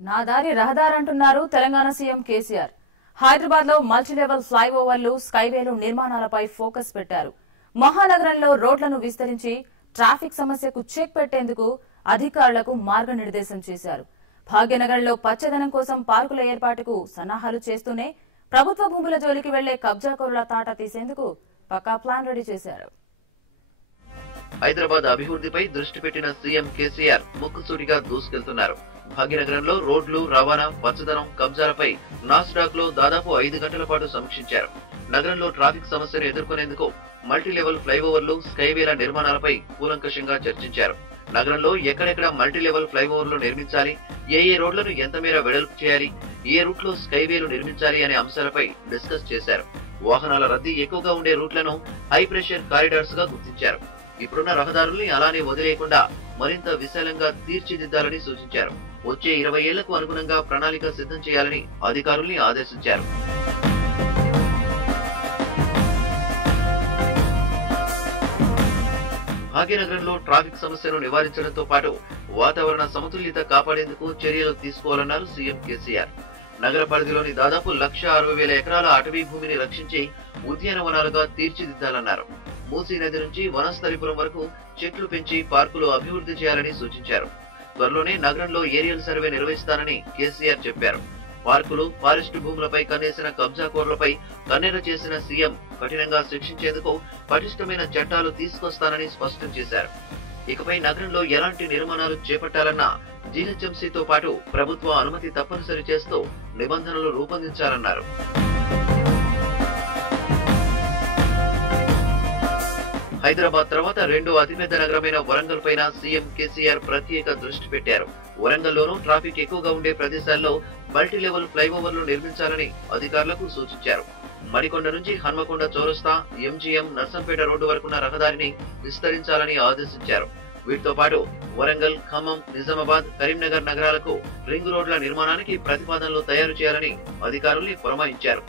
నా దారి రహదారంటున్నారు తెలంగాణ సీఎం కేసీఆర్. హైదరాబాద్ లో మల్టీలెవెల్ ఫ్లైఓవర్లు, స్కైవేలు నిర్మాణాలపై ఫోకస్ పెట్టారు. మహానగరంలో రోడ్లను విస్తరించి ట్రాఫిక్ సమస్యకు చెక్ పెట్టేందుకు అధికారులకు మార్గనిర్దేశం చేశారు. భాగ్యనగరంలో పచ్చదనం కోసం పార్కుల ఏర్పాటుకు సన్నాహాలు చేస్తూనే ప్రభుత్వ భూముల జోలికి వెళ్లే కబ్జాకోరుల తాట తీసేందుకు పక్కా ప్లాన్ రెడీ చేశారు. హైదరాబాద్ అభివృద్ధిపై దృష్టి పెట్టిన సీఎం కేసీఆర్ ముక్కుసూటిగా దూసుకెళ్తున్నారు. భాగ్యనగరంలో రోడ్లు, రవాణా, పచ్చదనం, కబ్జాలపై నాస్డాక్ లో దాదాపు 5 గంటల పాటు సమీక్షించారు. నగరంలో ట్రాఫిక్ సమస్యను ఎదుర్కొనేందుకు మల్టీలెవెల్ ఫ్లైఓవర్లు, స్కైవేల నిర్మాణాలపై కూలంకషంగా చర్చించారు. నగరంలో ఎక్కడెక్కడ మల్టీలెవెల్ ఫ్లైఓవర్లు నిర్మించాలి, ఏ రోడ్లను ఎంత మేర వెడల్పు చేయాలి, ఏ రూట్ లో స్కైవేలు నిర్మించాలి అనే అంశాలపై డిస్కస్ చేశారు. వాహనాల రద్దీ ఎక్కువగా ఉండే రూట్లను హై ప్రెషర్ కారిడార్స్ గా గుర్తించారు. ఇప్పుడున్న రహదారుల్ని అలానే వదిలేయకుండా మరింత విశాలంగా తీర్చిదిద్దాలని సూచించారు. వచ్చే 20 ఏళ్లకు అనుగుణంగా ప్రణాళిక సిద్ధం చేయాలని అధికారుల్ని ఆదేశించారు. భాగ్యనగరంలో ట్రాఫిక్ సమస్యను నివారించడంతో పాటు వాతావరణ సమతుల్యత కాపాడేందుకు చర్యలు తీసుకోవాలన్నారు సీఎం కేసీఆర్. నగర పరిధిలోని దాదాపు 1,60,000 ఎకరాల అటవీ భూమిని రక్షించి ఉద్యానవనాలుగా తీర్చిదిద్దాలన్నారు. మూసీ నది నుంచి వనస్థలిపురం వరకు చెట్లు పెంచి పార్కులు అభివృద్ధి చేయాలని సూచించారు. త్వరలోనే నగరంలో ఏరియల్ సర్వే నిర్వహిస్తానని కేసీఆర్ చెప్పారు. పార్కులు, ఫారెస్టు భూములపై కన్నేసిన కబ్జాకోర్లపై కన్నెర చేసిన సీఎం కఠినంగా శిక్షించేందుకు పటిష్టమైన చట్టాలు తీసుకొస్తానని స్పష్టం చేశారు. ఇకపై నగరంలో ఎలాంటి నిర్మాణాలు చేపట్టాలన్నా జీహెచ్ఎంసీతో పాటు ప్రభుత్వ అనుమతి తప్పనిసరి చేస్తూ నిబంధనలు రూపొందించాలన్నారు. హైదరాబాద్ తర్వాత రెండో అతిపెద్ద నగరమైన వరంగల్ పైన సీఎం కేసీఆర్ ప్రత్యేక దృష్టి పెట్టారు. వరంగల్లోనూ ట్రాఫిక్ ఎక్కువగా ఉండే ప్రదేశాల్లో మల్టీలెవెల్ ఫ్లైఓవర్లు నిర్మించాలని అధికారులకు సూచించారు. మడికొండ నుంచి హన్మకొండ చౌరస్తా, ఎంజీఎం, నర్సంపేట రోడ్డు వరకున్న రహదారిని విస్తరించాలని ఆదేశించారు. వీటితో పాటు వరంగల్, ఖమ్మం, నిజామాబాద్, కరీంనగర్ నగరాలకు రింగ్ రోడ్ల నిర్మాణానికి ప్రతిపాదనలు తయారు చేయాలని అధికారుల్ని పురమాయించారు.